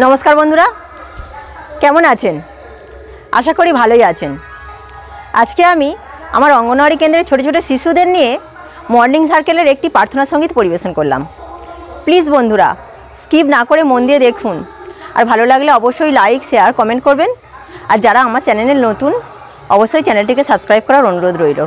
नमस्कार बंधुरा केमन आছেন आशा करी भालोई आছেন। आज के आमी आमार अंगनवाड़ी केंद्रे छोटो छोटो शिशुदेर निये मर्निंग सार्केलेर एकटी प्रार्थना संगीत परिवेशन करलाम। प्लिज बंधुरा स्किप ना करे मन दिए देखुन और भालो लागले अवश्यई लाइक शेयर कमेंट करबेन और जारा आमार चैनेले नतून अवश्यई चैनलटिके सबस्क्राइब करार अनुरोध रइल।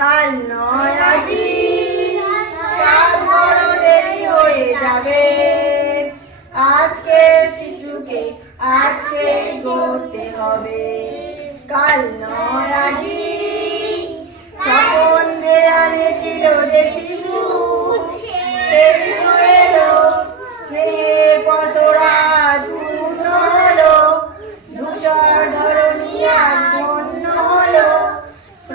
কাল নয় আজি কাল বড় দেরি হয়ে যাবে আজকে শিশুকে আজকে গড়তে হবে কাল নয় আজি সম্বন্ধে আনেছিল যে শিশু সেই তো এলো স্নেহের পসরা পূর্ণ হলো ধূসর ধরণী আজ ধন্য হলো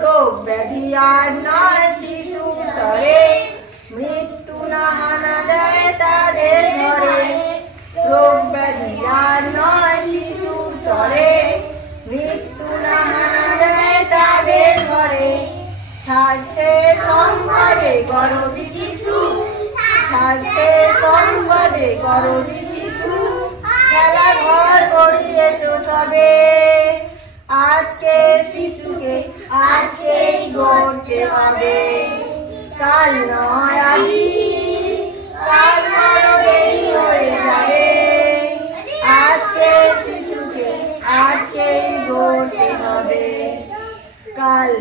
रोग व्याधि আর নয় শিশুর তরে মৃত্যু না হানা দেয় তাদের ঘরে রোগ ব্যাধি আর নয় শিশুর তরে মৃত্যু না হানা দেয় তাদের ঘরে স্বাস্থ্যে সম্পদে গর্বী শিশু স্বাস্থ্যে সম্পদে গর্বী শিশু খেলা ঘর গড়িয়েছো সবে আজকে শিশুকে আজকেই গড়তে হবে কাল নয় আজি কাল বড় দেরি হয়ে যাবে আজকে শিশুকে আজকেই গড়তে হবে কাল